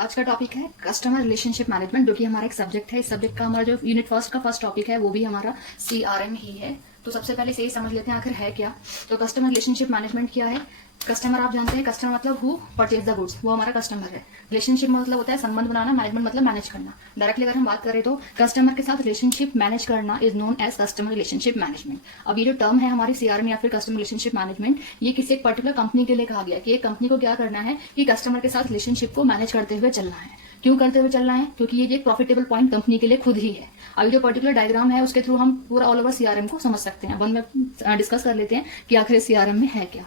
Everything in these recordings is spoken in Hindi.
आज का टॉपिक है कस्टमर रिलेशनशिप मैनेजमेंट, जो कि हमारा एक सब्जेक्ट है। इस सब्जेक्ट का हमारा जो यूनिट फर्स्ट का फर्स्ट टॉपिक है वो भी हमारा CRM ही है। तो सबसे पहले से ही समझ लेते हैं आखिर है क्या। तो कस्टमर रिलेशनशिप मैनेजमेंट क्या है। कस्टमर आप जानते हैं, कस्टमर मतलब हु परचेज द गुड्स, वो हमारा कस्टमर है। रिलेशनशिप मतलब होता है संबंध बनाना, मैनेजमेंट मतलब मैनेज करना। डायरेक्टली अगर हम बात करें तो कस्टमर के साथ रिलेशनशिप मैनेज करना is known as customer relationship management. अब ये जो टर्म है हमारी CRM या फिर कस्टमर रिलेशनशिप मैनेजमेंट, ये किसी एक पर्टिकुलर कंपनी के लिए कहा गया कि एक कंपनी को क्या करना है कि कस्टमर के साथ रिलेशनशिप को मैनेज करते हुए चलना है। क्यों करते हुए चलना है? क्योंकि ये एक प्रॉफिटेबल पॉइंट कंपनी के लिए खुद ही है। अभी जो पर्टिकुलर डायग्राम है उसके थ्रू हम पूरा ऑल ओवर CRM को समझ सकते हैं। अब हम डिस्कस कर लेते हैं कि आखिर CRM में है क्या।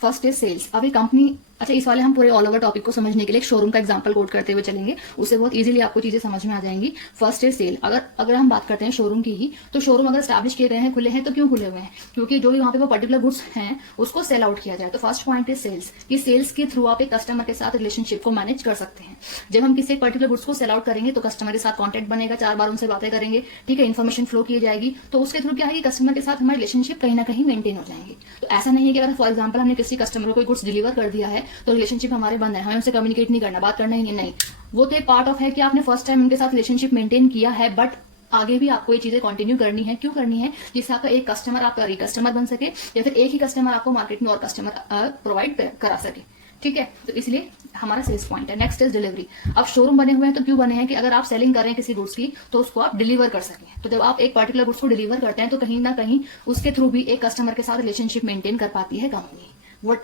First is sales. अभी कंपनी, अच्छा इस वाले हम पूरे ऑल ओवर टॉपिक को समझने के लिए एक शोरूम का एग्जांपल कोट करते हुए चलेंगे, उससे बहुत इजीली आपको चीजें समझ में आ जाएंगी। First is sale. अगर हम बात करते हैं शोरूम की ही, तो शोरूम अगर स्टैब्लिश किए गए हैं, खुले हैं, तो क्यों खुले हुए हैं? क्योंकि जो भी वहां पे वो पर्टिकुलर गुड्स हैं उसको सेल आउट किया जाए। तो फर्स्ट पॉइंट इज सेल्स, कि सेल्स के थ्रू आप एक कस्टमर के साथ रिलेशनशिप को मैनेज कर सकते हैं। जब हम किसी पर्टिकुलर गुड्स को सेल आउट करेंगे तो कस्टमर के साथ कॉन्टेक्ट बनेगा, 4 बार उनसे बातें करेंगे, ठीक है, इन्फॉर्मेशन फ्लो की जाएगी। तो उसके थ्रू क्या है कि कस्टमर के साथ हमारी रिलेशनशिप कहीं ना कहीं मेंटेन हो जाएंगे। तो ऐसा नहीं है कि अगर फॉर एग्जाम्पल हमने किसी कस्टमर को कोई गुड्स डिलीवर कर दिया है तो रिलेशनशिप हमारे बंद है, हमें उनसे कम्युनिकेट नहीं करना, बात करना ही नहीं। वो तो एक पार्ट ऑफ है कि आपने फर्स्ट टाइम उनके साथ रिलेशनशिप मेंटेन किया है, बट आगे भी आपको ये चीजें कंटिन्यू करनी है। क्यों करनी है? जिससे आपका एक कस्टमर आपका कस्टमर बन सके, या फिर एक ही कस्टमर आपको मार्केट में और कस्टमर प्रोवाइड करा सके, ठीक है। तो इसलिए हमारा सेल्स पॉइंट है। Next is delivery. अब शोरूम बने हुए हैं तो क्यों बने हैं कि अगर आप सेलिंग कर रहे हैं किसी गुड्स की तो उसको आप डिलीवर कर सकें। तो जब आप एक पर्टिकुलर गुड्स को डिलीवर करते हैं तो कहीं ना कहीं उसके थ्रू भी एक कस्टमर के साथ रिलेशनशिप मेंटेन कर पाती है कंपनी। वो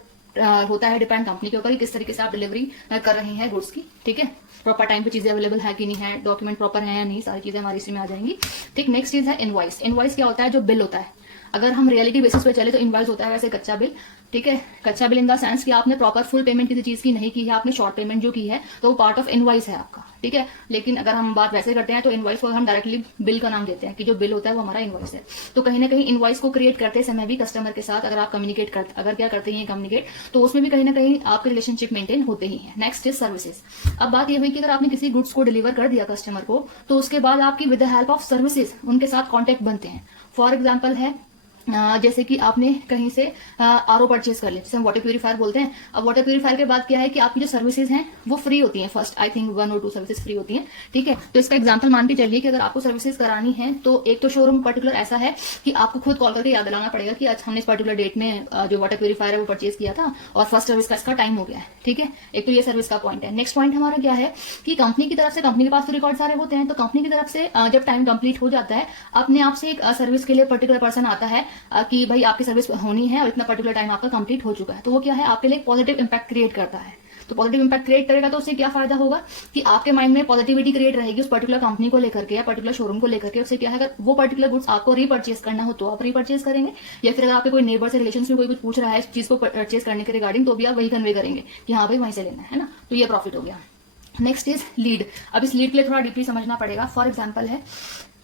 होता है डिपेंड कंपनी के ऊपर किस तरीके से आप डिलीवरी कर रहे हैं गुड्स की, ठीक है। प्रॉपर टाइम पे चीजें अवेलेबल है कि नहीं है, डॉक्यूमेंट प्रॉपर है या नहीं, सारी चीजें हमारी इसमें आ जाएंगी, ठीक। नेक्स्ट चीज है इनवॉइस। इनवॉइस क्या होता है? जो बिल होता है। अगर हम रियलिटी बेसिस पे चले तो इनवॉइस होता है वैसे कच्चा बिल, ठीक है। कच्चा बिल इन द सेंस कि आपने प्रॉपर फुल पेमेंट किसी चीज की नहीं की है, आपने शॉर्ट पेमेंट जो की है तो वो पार्ट ऑफ इनवॉइस है आपका, ठीक है। लेकिन अगर हम बात वैसे करते हैं तो इनवॉइस को हम डायरेक्टली बिल का नाम देते हैं कि जो बिल होता है वो हमारा इनवॉइस है। तो कहीं ना कहीं इनवॉइस को क्रिएट करते समय भी कस्टमर के साथ अगर आप कम्युनिकेट करते, अगर क्या करते हैं कम्युनिकेट, तो उसमें भी कहीं ना कहीं आपके रिलेशनशिप मेंटेन होते ही है। Next is services. अब बात ये हुई कि अगर आपने किसी गुड्स को डिलीवर कर दिया कस्टमर को, तो उसके बाद आपकी with the help of services उनके साथ कॉन्टेक्ट बनते हैं। फॉर एग्जाम्पल है जैसे कि आपने कहीं से RO परचेज कर लिया, जैसे हम वाटर प्यूरीफायर बोलते हैं। अब वाटर प्यूरीफायर के बाद क्या है कि आपकी जो सर्विसेज हैं वो फ्री होती हैं। फर्स्ट आई थिंक 1 और 2 सर्विसेज फ्री होती हैं, ठीक है। तो इसका एग्जांपल मान के चलिए कि अगर आपको सर्विसेज करानी है तो एक तो शोरूम पर्टिकुलर ऐसा है कि आपको खुद कॉल करके याद दिलाना पड़ेगा कि आज हमने इस पर्टिकुलर डेट में जो वाटर प्यूरीफायर है वो परचेज किया था और फर्स्ट सर्विस का इसका टाइम हो गया है, ठीक है। एक तो ये सर्विस का पॉइंट है। नेक्स्ट पॉइंट हमारा क्या है कि कंपनी की तरफ से, कंपनी के पास तो रिकॉर्ड सारे होते हैं, तो कंपनी की तरफ से जब टाइम कंप्लीट हो जाता है अपने आप से एक सर्विस के लिए पर्टिकुलर पर्सन आता है कि भाई आपकी सर्विस होनी है और इतना पर्टिकुलर टाइम आपका कंप्लीट हो चुका है। तो वो क्या है, आपके लिए पॉजिटिव इंपैक्ट क्रिएट करता है। तो पॉजिटिव इंपैक्ट क्रिएट करेगा तो उससे क्या फायदा होगा कि आपके माइंड में पॉजिटिविटी क्रिएट रहेगी उस पर्टिकुलर कंपनी को लेकर के या पर्टिकुलर शोरूम को लेकर के। उससे क्या है, अगर वो पर्टिकुलर गुड्स आपको रीपरचेज करना हो तो आप रीपरचेज करेंगे, या फिर अगर आपके कोई नेबर से रिलेशन में कोई कुछ पूछ रहा है इस चीज को परचेज करने के रिगार्डिंग, तो भी आप वही कन्वे करेंगे कि हाँ भाई वहीं से लेना है ना। तो ये प्रॉफिट हो गया। Next is lead. अब इस लीड के लिए थोड़ा डीपली समझना पड़ेगा। फॉर एग्जाम्पल है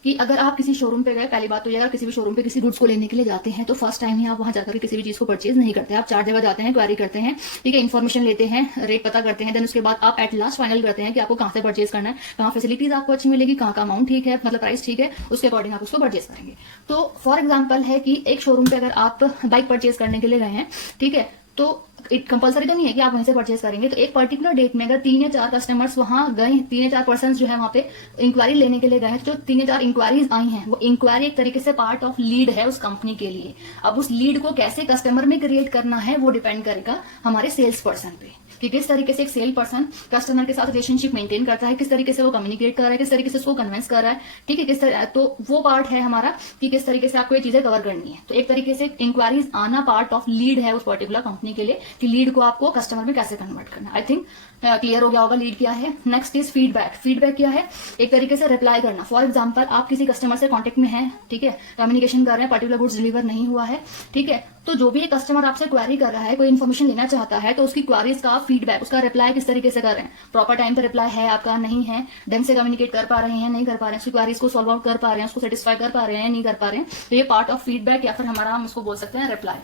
कि अगर आप किसी शोरूम पे गए, पहली बात तो ये, अगर किसी भी शोरूम पे किसी गुड्स को लेने के लिए जाते हैं तो फर्स्ट टाइम ही आप वहां जाकर किसी भी चीज को परचेज नहीं करते। आप 4 जगह जाते हैं, क्वेरी करते हैं, ठीक है, इन्फॉर्मेशन लेते हैं, रेट पता करते हैं, देन उसके बाद आप एट लास्ट फाइनल करते हैं कि आपको कहां से परचेज करना है, कहां फैसिलिटीज आपको अच्छी मिलेगी, कहां का अमाउंट ठीक है, मतलब प्राइस ठीक है, उसके अकॉर्डिंग आप उसको परचेज करेंगे। तो फॉर एग्जाम्पल है कि एक शोरूम पे अगर आप बाइक परचेज करने के लिए गए हैं, ठीक है, तो इट कंपलसरी तो नहीं है कि आप वहीं से परचेज करेंगे। तो एक पर्टिकुलर डेट में अगर 3 या 4 कस्टमर्स वहां गए, 3 या 4 पर्सन जो है वहां पे इंक्वायरी लेने के लिए गए हैं, तो 3 या 4 इंक्वायरीज आई हैं, वो इंक्वायरी एक तरीके से पार्ट ऑफ लीड है उस कंपनी के लिए। अब उस लीड को कैसे कस्टमर में क्रिएट करना है वो डिपेंड करेगा हमारे सेल्स पर्सन पे, कि किस तरीके से एक सेल पर्सन कस्टमर के साथ रिलेशनशिप मेंटेन करता है, किस तरीके से वो कम्युनिकेट कर रहा है, किस तरीके से उसको कन्विंस कर रहा है, ठीक है, किस तरह। तो वो पार्ट है हमारा कि किस तरीके से आपको ये चीजें कवर करनी है। तो एक तरीके से इंक्वायरीज आना पार्ट ऑफ लीड है उस पर्टिकुलर कंपनी के लिए, कि लीड को आपको कस्टमर में कैसे कन्वर्ट करना। आई थिंक क्लियर हो गया होगा लीड क्या है। Next is feedback. फीडबैक क्या है? एक तरीके से रिप्लाई करना। फॉर एग्जाम्पल आप किसी कस्टमर से कॉन्टेक्ट में हैं, ठीक है, कम्युनिकेशन कर रहे हैं, पर्टिकुलर गुड्स डिलीवर नहीं हुआ है, ठीक है, तो जो भी एक कस्टमर आपसे क्वेरी कर रहा है, कोई इन्फॉर्मेशन लेना चाहता है, तो उसकी क्वेरीज का फीडबैक, उसका रिप्लाई किस तरीके से कर रहे हैं, प्रॉपर टाइम पे रिप्लाई है आपका, नहीं है, ढंग से कम्युनिकेट कर पा रहे हैं, नहीं कर पा रहे हैं, उसकी क्वेरीज को सॉल्व आउट कर पा रहे हैं, उसको सेटिस्फाई कर पा रहे हैं, नहीं कर पा रहे हैं, तो ये पार्ट ऑफ फीडबैक या फिर हमारा हम उसको बोल सकते हैं रिप्लाई,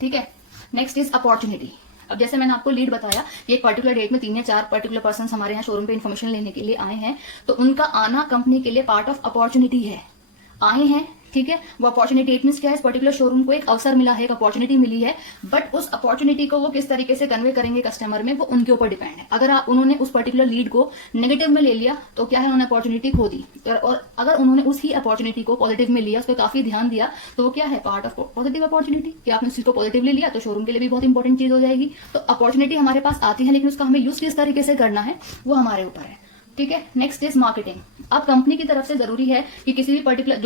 ठीक है। Next is opportunity. अब जैसे मैंने आपको लीड बताया कि एक पर्टिकुलर डेट में 3 या 4 पर्टिकुलर पर्सन हमारे यहाँ शोरूम पे इन्फॉर्मेशन लेने के लिए आए हैं, तो उनका आना कंपनी के लिए पार्ट ऑफ अपॉर्चुनिटी है। आए हैं, ठीक है। वो अपॉर्चुनिटी इट मींस क्या है, इस पर्टिकुलर शोरूम को एक अवसर मिला है, एक अपॉर्चुनिटी मिली है, बट उस अपॉर्चुनिटी को वो किस तरीके से कन्वे करेंगे कस्टमर में, वो उनके ऊपर डिपेंड है। अगर उन्होंने उस पर्टिकुलर लीड को नेगेटिव में ले लिया तो क्या है, उन्होंने अपॉर्चुनिटी खो दी, और अगर उन्होंने उसी अपॉर्चुनिटी को पॉजिटिव में लिया, उस पर काफी ध्यान दिया, तो वो क्या है, पार्ट ऑफ पॉजिटिव अपॉर्चुनिटी, कि आपने उस चीज को पॉजिटिवली लिया तो शोरूम के लिए भी बहुत इंपॉर्टेंट चीज हो जाएगी। तो अपॉर्चुनिटी हमारे पास आती है, लेकिन उसका हमें यूज किस तरीके से करना है वो हमारे ऊपर है, ठीक है। Next is marketing. अब कंपनी की तरफ से जरूरी है कि किसी भी पर्टिकुलर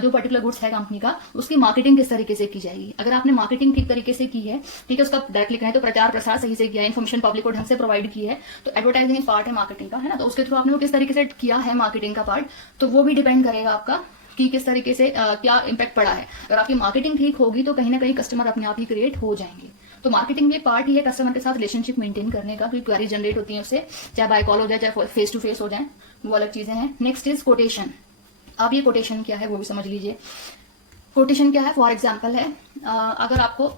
जो पर्टिकुलर गुड्स है कंपनी का, उसकी मार्केटिंग किस तरीके से की जाएगी। अगर आपने मार्केटिंग ठीक तरीके से की है, ठीक है, उसका डायरेक्टली कहें तो प्रचार प्रसार सही से किया है, इन्फॉर्मेशन पब्लिक को ढंग से प्रोवाइड की है, तो एडवर्टाइजिंग इज पार्ट है मार्केटिंग का, है ना। तो उसके थ्रू आपने वो किस तरीके से किया है मार्केटिंग का पार्ट, तो वो भी डिपेंड करेगा आपका कि किस तरीके से क्या इंपैक्ट पड़ा है। अगर आपकी मार्केटिंग ठीक होगी तो कहीं ना कहीं कस्टमर अपने आप ही क्रिएट हो जाएंगे। तो मार्केटिंग भी एक पार्ट ही है कस्टमर के साथ रिलेशनशिप मेंटेन करने का, क्योंकि क्वेरी जनरेट होती है उससे, चाहे बाय कॉल हो जाए चाहे फेस टू फेस हो जाए, वो अलग चीजें हैं। Next is quotation. अब ये कोटेशन क्या है वो भी समझ लीजिए। कोटेशन क्या है, फॉर एग्जाम्पल है, अगर आपको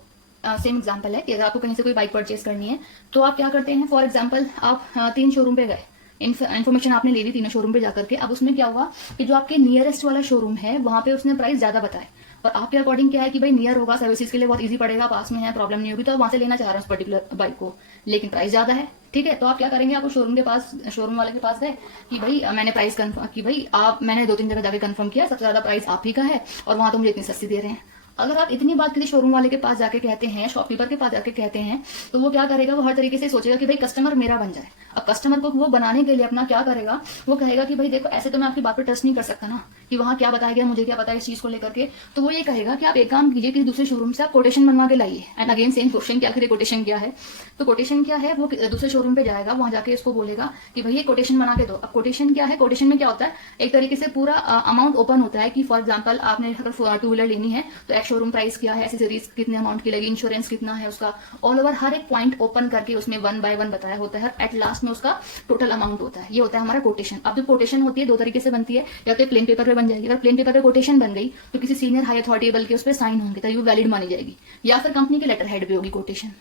सेम एग्जाम्पल है कि अगर आपको कहीं से कोई बाइक परचेज करनी है तो आप क्या करते हैं, फॉर एग्जाम्पल आप 3 शोरूम पे गए, इन्फॉर्मेशन आपने ले ली तीनों शोरूम पे जाकर के। अब उसमें क्या हुआ कि जो आपके नियरेस्ट वाला शोरूम है वहां पे उसने प्राइस ज्यादा बताए, और आपके अकॉर्डिंग क्या है कि भाई नियर होगा, सर्विसेज के लिए बहुत इजी पड़ेगा, पास में है, प्रॉब्लम नहीं होगी, तो आप वहां से लेना चाह रहे हैं उस पर्टिकुलर बाइक को, लेकिन प्राइस ज्यादा है, ठीक है। तो आप क्या करेंगे, आप शोरूम वाले के पास गए कि भाई मैंने प्राइस कंफर्म कि भाई मैंने 2-3 जगह जाके कंफर्म किया, सबसे ज्यादा प्राइस आप ही का है और वहां तो मुझे इतनी सस्ती दे रहे हैं। अगर आप इतनी बात किसी शोरूम वाले के पास जाके कहते हैं, शॉपकीपर के पास जाके कहते हैं, तो वो क्या करेगा, वो हर तरीके से सोचेगा कि भाई कस्टमर मेरा बन जाए। अब कस्टमर को वो बनाने के लिए अपना क्या करेगा, वो कहेगा कि भाई देखो ऐसे तो मैं आपकी बात पर ट्रस्ट नहीं कर सकता ना, कि वहां क्या बताया गया, मुझे क्या पता है इस चीज को लेकर के। तो वो ये कहेगा कि आप एक काम कीजिए कि दूसरे शोरूम से आप कोटेशन बनवा के लाइए। एंड अगेन सेम क्वेश्चन कि आखिर कोटेशन क्या है। तो कोटेशन क्या है, वो दूसरे शोरूम पे जाएगा, वहां जाके इसको बोलेगा कि भाई ये कोटेशन बना के दो। अब कोटेशन क्या है, कोटेशन में क्या होता है, एक तरीके से पूरा अमाउंट ओपन होता है कि फॉर एग्जाम्पल आपने अगर 2 व्हीलर लेनी है तो एक शोरूम प्राइस क्या है, एसेसरीज कितने अमाउंट की लगी, इंश्योरेंस कितना है उसका, ऑल ओवर हर एक पॉइंट ओपन करके उसमें 1 by 1 बताया होता है। एट लास्ट में उसका टोटल अमाउंट होता है, ये होता है हमारा कोटेशन। अब जो कोटेशन होती है 2 तरीके से बनती है, या तो प्लेन पेपर पे बन जाएगी, अगर प्लेन पेपर पे कोटेशन बन गई तो किसी सीनियर हाई अथॉरिटी के उस पर साइन होंगे तभी वो वैलिड मानी जाएगी, या फिर कंपनी के लेटर हेड पे होगी कोटेशन।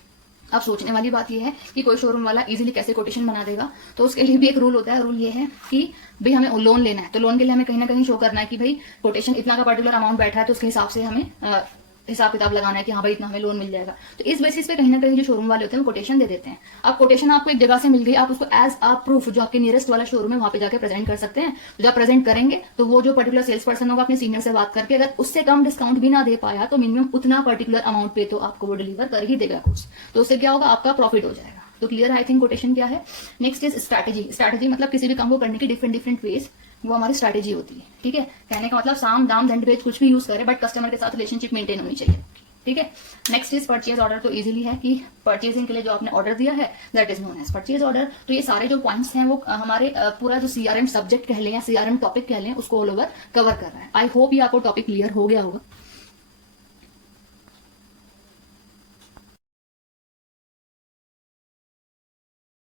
अब सोचने वाली बात यह है कि कोई शोरूम वाला इजीली कैसे कोटेशन बना देगा, तो उसके लिए भी एक रूल होता है। रूल ये है कि भाई हमें लोन लेना है, तो लोन के लिए हमें कहीं ना कहीं शो करना है कि भाई कोटेशन इतना का पर्टिकुलर अमाउंट बैठा है, तो उसके हिसाब से हमें हिसाब किताब लगाना है कि हाँ भाई इतना हमें लोन मिल जाएगा। तो इस बेसिस पे कहीं ना कहीं जो शोरूम वाले होते हैं वो कोटेशन दे देते हैं। अब कोटेशन आपको एक जगह से मिल गई, आप उसको एज अ प्रूफ जो आपके नियरेस्ट वाला शोरूम है वहां पे जाके प्रेजेंट कर सकते हैं। तो जब प्रेजेंट करेंगे तो वो जो पर्टिकुलर सेल्स पर्सन होगा अपने सीनियर से बात करके, अगर उससे कम डिस्काउंट भी ना दे पाया तो मिनिमम उतना पर्टिकुलर अमाउंट पे तो आपको वो डिलीवर कर ही देगा कुछ, तो उससे क्या होगा, आपका प्रॉफिट हो जाएगा। तो क्लियर आई थिंक कोटेशन क्या है। Next is strategy. स्ट्रैटेजी मतलब किसी भी काम को करने की डिफरेंट वेज, वो हमारी स्ट्रैटेजी होती है, ठीक है। कहने का मतलब साम दाम दंड भेद कुछ भी यूज करे, बट कस्टमर के साथ रिलेशनशिप मेंटेन होनी चाहिए, ठीक है। Next is purchase order. तो इजीली है कि परचेजिंग के लिए जो आपने ऑर्डर दिया है that is known as purchase order. तो ये सारे जो पॉइंट्स हैं वो हमारे पूरा जो सीआरएम सब्जेक्ट कह लें या सीआरएम टॉपिक कह लें उसको ऑल ओवर कवर कर रहा है। आई होप ये आपको टॉपिक क्लियर हो गया होगा।